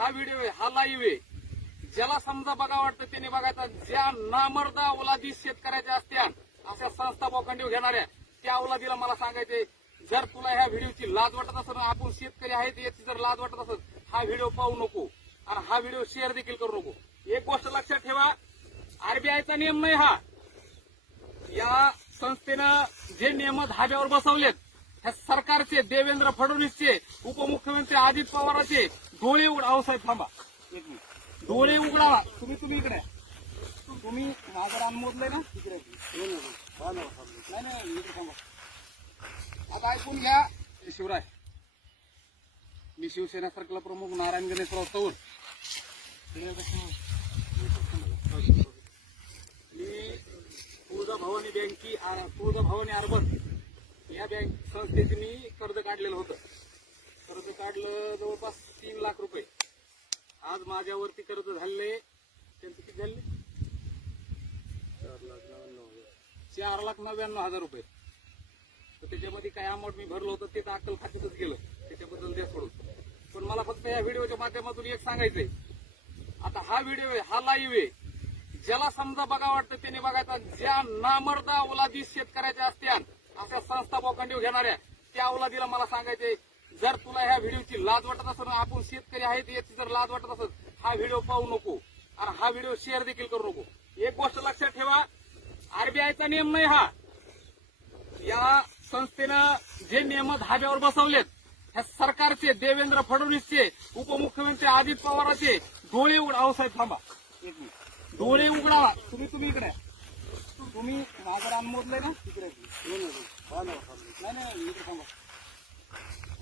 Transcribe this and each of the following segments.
हा व्हिडिओ आहे हा लाईव्ह आहे. ज्याला समजा बघा वाटतं त्याने बघायचा ज्या नामर्दा औलादी शेतकऱ्याच्या असत्या अशा संस्था बोखंडीव घेणाऱ्या त्या औलादीला मला सांगायचे जर तुला ह्या व्हिडिओची लाज वाटत असेल आपण शेतकरी आहेत याची जर लाज वाटत असेल हा व्हिडिओ पाहू नको. आणि हा व्हिडिओ शेअर देखील करू नको. एक गोष्ट लक्षात ठेवा आरबीआयचा नियम नाही हा. या संस्थेनं जे नियम धाब्यावर बसवलेत ह्या सरकारचे देवेंद्र फडणवीसचे उपमुख्यमंत्री अजित पवारांचे डोळे उघडाव साहेब थांबा. एक मिनिट. डोळे उघडावा. तुम्ही तुम्ही इकडे. तुम्ही माझं रान मोजलंय ना? तिकडे नाही नाही इकडे थांबा. आता ऐकून घ्या शिवराय. मी शिवसेना सर्कल प्रमुख नारायण गणेशराव तौर मी तुळजाभवानी बँकी आ- तुळजाभवानी अर्बन. या बँक संस्थेचे मी कर्ज काढलेलं होतं. कर्ज काढलं जवळपास तीन लाख रुपये. आज माझ्यावरती कर्ज झाले त्यांचं किती झाले चार लाख नव्याण्णव हजार रुपये. तर त्याच्यामध्ये काय अमाऊंट मी भरलं होतं ते तर अक्कल खात्यातच गेलं. त्याच्याबद्दल द्या सोडून. पण मला फक्त या व्हिडिओच्या माध्यमातून एक सांगायचंय. आता हा व्हिडिओ आहे हा लाईव्ह आहे. ज्याला समजा बघा वाटतं त्याने बघायचा ज्या नामर्दा औलादी शेतकऱ्याच्या असत्या अशा संस्था बोखंडीव घेणाऱ्या त्या औलादीला मला सांगायचंय जर तुला ह्या व्हिडिओची लाज वाटत असेल आपण शेतकरी आहेत याची जर लाज वाटत असेल हा व्हिडिओ पाहू नको. आणि हा व्हिडिओ शेअर देखील करू नको. एक गोष्ट लक्षात ठेवा आरबीआयचा नियम नाही हा. या संस्थेनं जे नियम धाब्यावर बसवलेत ह्या सरकारचे देवेंद्र फडणवीसचे उपमुख्यमंत्री अजित पवारांचे डोळे उघडाव साहेब थांबा. डोळे उघडावा. तुम्ही तुम्ही इकडे तुम्ही माझं रान मोजलंय ना? तिकडे हो हो नाही नाही इकडे थांबा.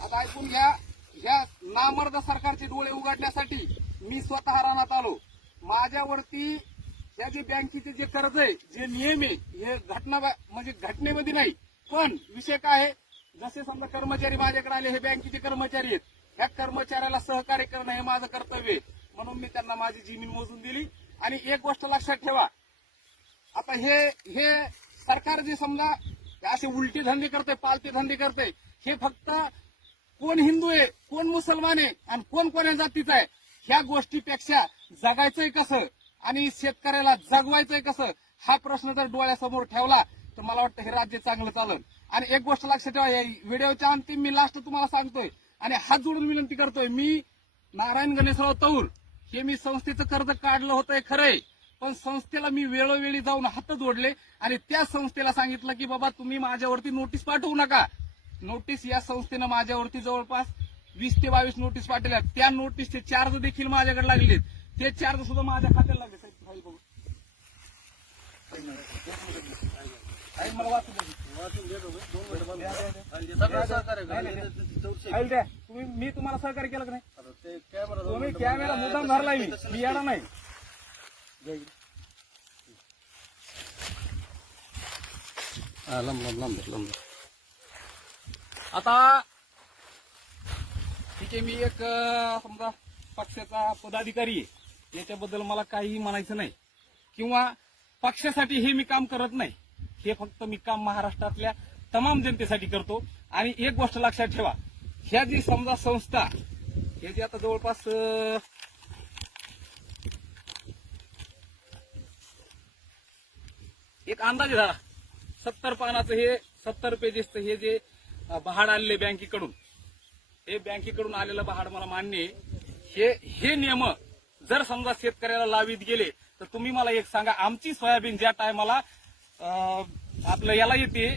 आता ऐकून घ्या ह्या नामर्द सरकारचे डोळे उघडण्यासाठी मी स्वतः रानात आलो. माझ्यावरती या जे बँकेचे जे कर्ज आहे जे नियम आहे हे घटना म्हणजे घटनेमध्ये नाही पण विषय काय आहे? जसे समजा कर्मचारी माझ्याकडे आले हे बँकेचे कर्मचारी आहेत. ह्या कर्मचाऱ्याला सहकार्य करणं हे माझं कर्तव्य आहे. म्हणून मी त्यांना माझी जमीन मोजून दिली. आणि एक गोष्ट लक्षात ठेवा. आता हे हे सरकार जे समजा असे उलटे धंदे करते पालते धंदे करते हे फक्त कोण हिंदू आहे कोण मुसलमान आहे आणि कोण कोण्या जातीचा आहे ह्या गोष्टीपेक्षा जगायचंय कसं आणि शेतकऱ्याला जगवायचंय कसं हा प्रश्न जर डोळ्यासमोर ठेवला तर मला वाटतं हे राज्य चांगलं चालेल. आणि एक गोष्ट लक्षात ठेवा या व्हिडिओच्या अंतिम मी लास्ट तुम्हाला सांगतोय आणि हात जोडून विनंती करतोय मी नारायण गणेशराव तौर हे मी संस्थेचं कर्ज काढलं होतंय खरंय पण संस्थेला मी वेळोवेळी जाऊन हात जोडले आणि त्या संस्थेला सांगितलं की बाबा तुम्ही माझ्यावरती नोटीस पाठवू नका. नोटीस या संस्थेनं माझ्यावरती जवळपास वीस ते बावीस नोटीस पाठवल्या. त्या नोटीसचे चार्ज माझ्याकडे लागलेत ते चार्ज सुद्धा माझ्या खात्याला लागले. साहेब, मी सहकार्य केलं का आता ठीक आहे मी एक समजा पक्षाचा पदाधिकारी आहे. याच्याबद्दल मला काही म्हणायचं नाही. किंवा पक्षासाठी हे मी काम करत नाही. हे फक्त मी काम महाराष्ट्रातल्या तमाम जनतेसाठी करतो. आणि एक गोष्ट लक्षात ठेवा. ह्या जी समजा संस्था हे जी आता जवळपास एक अंदाज धरा सत्तर पानाचं हे सत्तर पेजेसचं हे जे बहाड आलेले बँकेकडून. हे बँकेकडून आलेलं बहाड मला मान्य आहे. हे हे नियम जर समजा शेतकऱ्याला लावित गेले तर तुम्ही मला एक सांगा आमची सोयाबीन ज्या टायमाला आपलं याला येते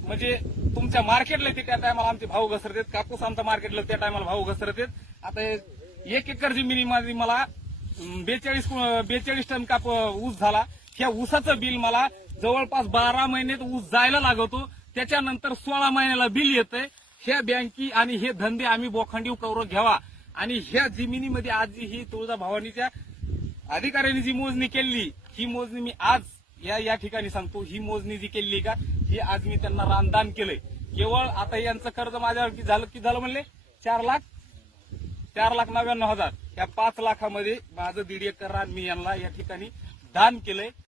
म्हणजे तुमच्या मार्केटला येते त्या टायमाला आमचे भाव घसरत आहेत कापूस आमचा मार्केटला त्या टायमाला भाव घसरत आहेत आता एक एकर जमिनीमध्ये मला बेचाळीस बेचाळीस टन काप ऊस झाला. ह्या ऊसाचं बिल मला जवळपास बारा महिन्यात ऊस जायला लागतो. त्याच्यानंतर सोळा महिन्याला बिल येतंय. ह्या बँकी आणि हे धंदे आम्ही बोखांडीव करून घ्यावा. आणि ह्या जमिनीमध्ये आज जी ही तुळजा भवानीच्या अधिकाऱ्यांनी जी मोजणी केली ही मोजणी मी आज या या ठिकाणी सांगतो. ही मोजणी जी केली का ही आज मी त्यांना रानदान केलंय. केवळ आता यांचं कर्ज माझ्यावर झालं की झालं म्हणले? चार लाख? चार लाख नव्याण्णव हजार. या पाच लाखामध्ये माझं दीड एकर रान मी यांना या ठिकाणी दान केलंय.